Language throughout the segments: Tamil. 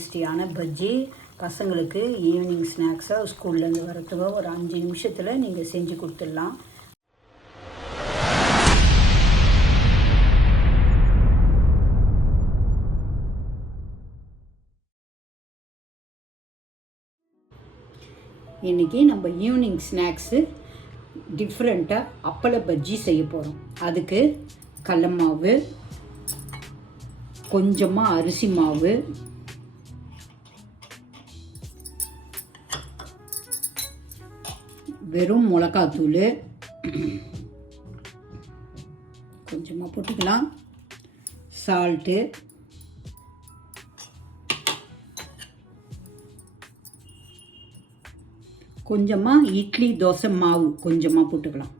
டேஸ்டியான பஜ்ஜி பசங்களுக்கு ஈவினிங் ஸ்நாக்ஸாக ஸ்கூல்லேருந்து வரத்துக்கோ ஒரு 5 நிமிஷத்தில் நீங்கள் செஞ்சு கொடுத்துடலாம். இன்றைக்கி நம்ம ஈவினிங் ஸ்நாக்ஸு டிஃப்ரெண்ட்டாக அப்பள பஜ்ஜி செய்ய போகிறோம். அதுக்கு கடல மாவு, கொஞ்சமாக அரிசி மாவு, வெறும் மிளகாத்தூள் கொஞ்சமாக போட்டுக்கலாம், சால்ட்டு, கொஞ்சமாக இட்லி தோசை மாவு கொஞ்சமாக போட்டுக்கலாம்.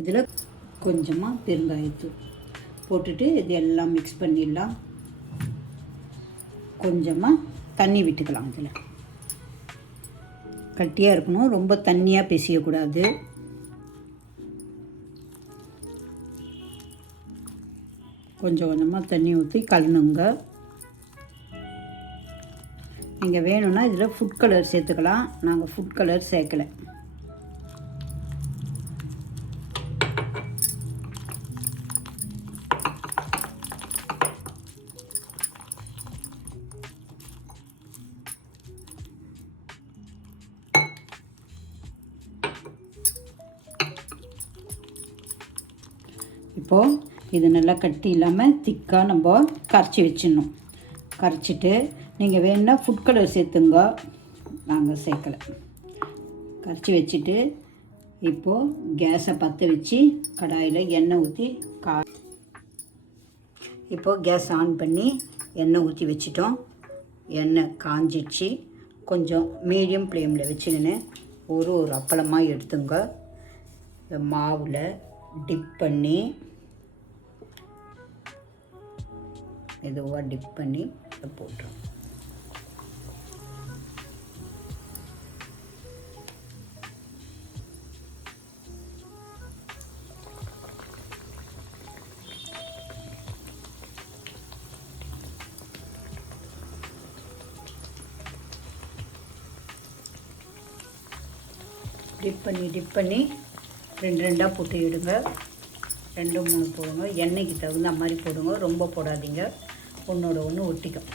இதில் கொஞ்சமாக பெருங்காயத்தூள் போட்டுட்டு இது எல்லாம் மிக்ஸ் பண்ணிடலாம். கொஞ்சமாக தண்ணி விட்டுக்கலாம். இதில் கட்டியாக இருக்கணும், ரொம்ப தண்ணியாக பிசையக்கூடாது. கொஞ்சம் கொஞ்சமாக தண்ணி ஊற்றி கலந்துங்க. நீங்கள் வேணும்னா இதில் ஃபுட் கலர் சேர்த்துக்கலாம். நாங்கள் ஃபுட் கலர் சேர்க்கலை. இப்போது இது நல்லா கட்டி இல்லாமல் திக்காக நம்ம கரைச்சி வச்சிடணும். கரைச்சிட்டு நீங்கள் வேணுன்னா ஃபுட் கலர் சேர்த்துங்க, நாங்கள் சேர்க்கலை. கரைச்சி வச்சுட்டு இப்போது கேஸை பற்ற வச்சு கடாயில் எண்ணெய் ஊற்றி இப்போது கேஸ் ஆன் பண்ணி எண்ணெய் ஊற்றி வச்சிட்டோம். எண்ணெய் காஞ்சிடுச்சு. கொஞ்சம் மீடியம் ஃப்ளேமில் வச்சுக்கின்னு ஒரு அப்பளமாக எடுத்துங்க. இந்த மாவில் டிப் பண்ணி மெதுவாக டிப் பண்ணி போட்டுரும். டிப் பண்ணி 2 போட்டு விடுங்க. 2 3 போடுங்க. எண்ணெய்க்கு தகுந்த மாதிரி போடுங்க, ரொம்ப போடாதீங்க, ஒன்றோட ஒன்று ஒட்டிக்கும்.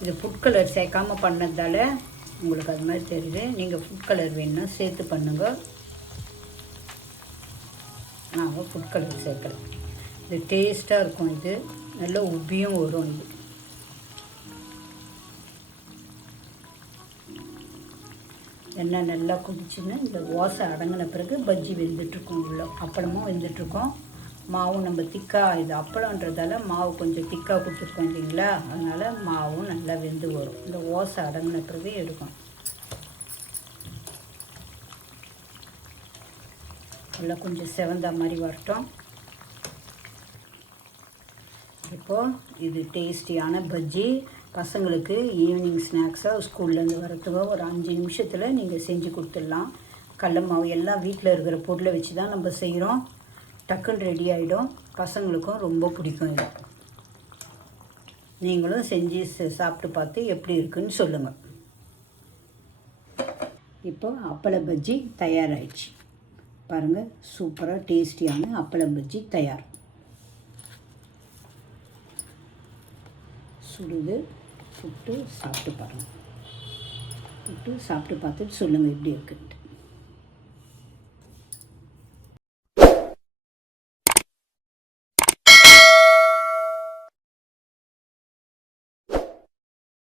இது ஃபுட் கலர் சேர்க்காமல் பண்ணதால் உங்களுக்கு அது மாதிரி தெரியுது. நீங்கள் ஃபுட் கலர் வேணுன்னா சேர்த்து பண்ணுங்க. நாங்கள் ஃபுட் கலர் சேர்க்கலை. இது டேஸ்ட்டாக இருக்கும். இது நல்ல உப்பியும் வரும். இது எண்ணெய் நல்லா குடிச்சுன்னு இந்த ஓசை அடங்கின பிறகு பஜ்ஜி வெந்துட்டுருக்கோம். உள்ள அப்பளமும் வெந்துட்டுருக்கோம். மாவும் நம்ம திக்காக, இது அப்பளன்றதால மாவு கொஞ்சம் திக்காக கொடுத்துருக்கோம் இல்லைங்களா, அதனால் மாவும் நல்லா வெந்து வரும். இந்த ஓசை அடங்கின பிறகு எடுக்கும். நல்லா கொஞ்சம் செவந்த மாதிரி வரட்டும். இப்போது இது டேஸ்டியான பஜ்ஜி பசங்களுக்கு ஈவினிங் ஸ்நாக்ஸாக ஸ்கூல்லேருந்து வரத்துக்கோ ஒரு 5 நிமிஷத்தில் நீங்கள் செஞ்சு கொடுத்துடலாம். கடல மாவு எல்லாம் வீட்டில் இருக்கிற பொருளை வச்சு தான் நம்ம செய்கிறோம். டக்குன்னு ரெடி ஆகிடும். பசங்களுக்கும் ரொம்ப பிடிக்கும். இது நீங்களும் செஞ்சு சாப்பிட்டு பார்த்து எப்படி இருக்குன்னு சொல்லுங்கள். இப்போ அப்பள பஜ்ஜி தயாராகிடுச்சு. பாருங்கள், சூப்பராக டேஸ்டியான அப்பள பஜ்ஜி தயார். சுடுது, புட்டு சாப்பிட்டு பாருங்கள். புட்டு சாப்பிட்டு பார்த்துட்டு சொல்லுங்கள் எப்படி இருக்குன்ட்டு.